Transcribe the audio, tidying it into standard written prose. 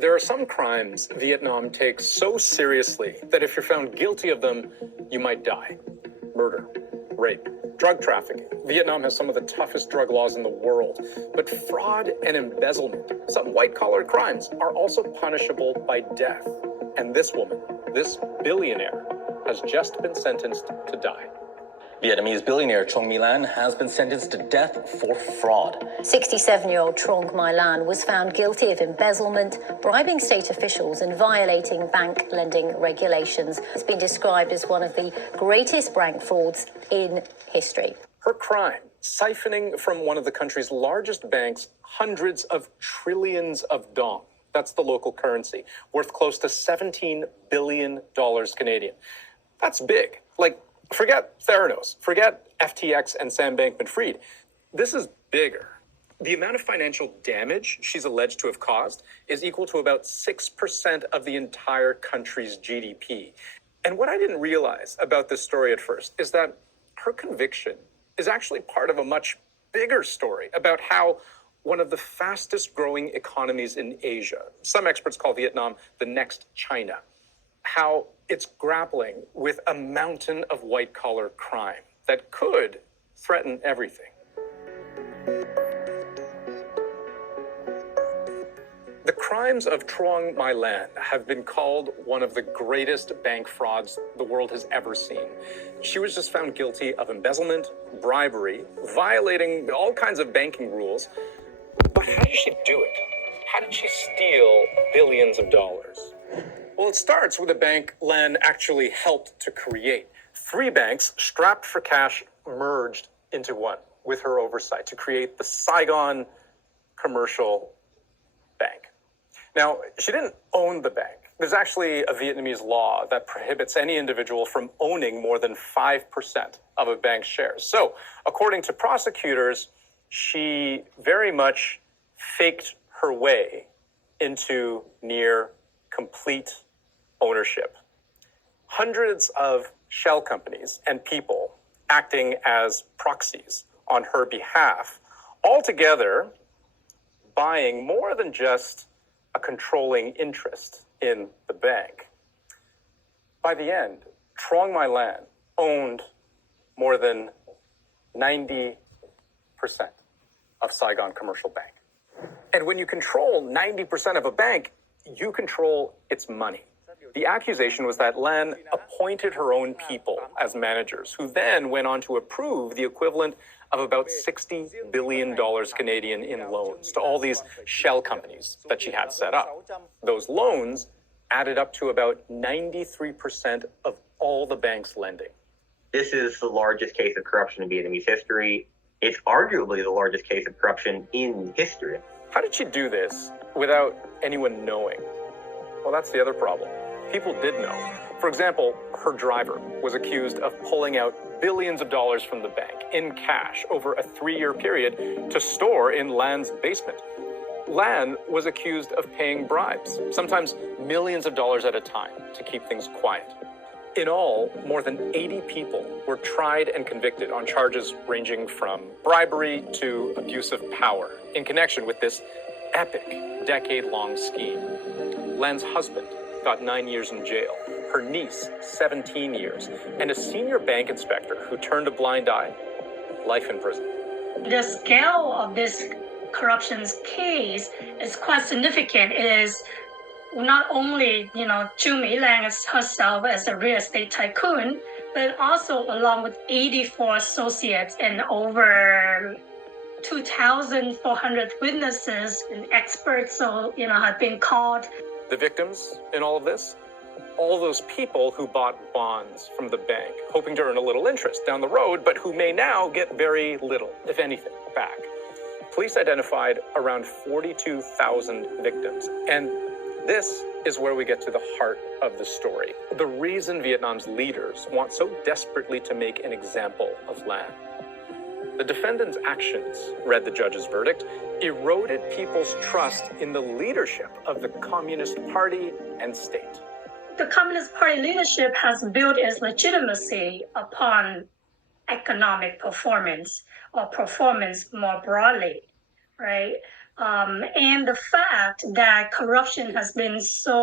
There are some crimes Vietnam takes so seriously that if you're found guilty of them, you might die. Murder, rape, drug trafficking. Vietnam has some of the toughest drug laws in the world. But fraud and embezzlement, some white-collar crimes, are also punishable by death. And this woman, this billionaire, has just been sentenced to die. Vietnamese billionaire Trong My Lan has been sentenced to death for fraud. 67-year-old Trong My Lan was found guilty of embezzlement, bribing state officials and violating bank lending regulations. It's been described as one of the greatest bank frauds in history. Her crime, siphoning from one of the country's largest banks hundreds of trillions of dong. That's the local currency, worth close to $17 billion Canadian. That's big. Forget Theranos, forget FTX and Sam Bankman-Fried. This is bigger. The amount of financial damage she's alleged to have caused is equal to about 6% of the entire country's GDP. And what I didn't realize about this story at first is that her conviction is actually part of a much bigger story about how one of the fastest growing economies in Asia, some experts call Vietnam the next China, how it's grappling with a mountain of white-collar crime that could threaten everything. The crimes of Trong My Lan have been called one of the greatest bank frauds the world has ever seen. She was just found guilty of embezzlement, bribery, violating all kinds of banking rules. But how did she do it? How did she steal billions of dollars? Well, it starts with a bank Lan actually helped to create. 3 banks strapped for cash merged into one with her oversight to create the Saigon Commercial Bank. Now, she didn't own the bank. There's actually a Vietnamese law that prohibits any individual from owning more than 5% of a bank's shares. So, according to prosecutors, she very much faked her way into near complete ownership. Hundreds of shell companies and people acting as proxies on her behalf, altogether buying more than just a controlling interest in the bank. By the end, Trong My Lan owned more than 90% of Saigon Commercial Bank. And when you control 90% of a bank, you control its money. The accusation was that Lan appointed her own people as managers, who then went on to approve the equivalent of about $60 billion Canadian in loans to all these shell companies that she had set up. Those loans added up to about 93% of all the bank's lending. This is the largest case of corruption in Vietnamese history. It's arguably the largest case of corruption in history. How did she do this without anyone knowing? Well, that's the other problem. People did know. For example, her driver was accused of pulling out billions of dollars from the bank in cash over a 3-year period to store in Lan's basement. Lan was accused of paying bribes, sometimes millions of dollars at a time, to keep things quiet. In all, more than 80 people were tried and convicted on charges ranging from bribery to abuse of power in connection with this epic, decade-long scheme. Lan's husband got 9 years in jail, her niece 17 years, and a senior bank inspector who turned a blind eye, life in prison. The scale of this corruptions case is quite significant. It is not only, Chung My Lan herself as a real estate tycoon, but also along with 84 associates and over 2,400 witnesses and experts, have been called. The victims in all of this? All those people who bought bonds from the bank, hoping to earn a little interest down the road, but who may now get very little, if anything, back. Police identified around 42,000 victims, and this is where we get to the heart of the story. The reason Vietnam's leaders want so desperately to make an example of Lan. The defendant's actions, read the judge's verdict, eroded people's trust in the leadership of the Communist Party and state. The Communist Party leadership has built its legitimacy upon economic performance or performance more broadly, right? And the fact that corruption has been so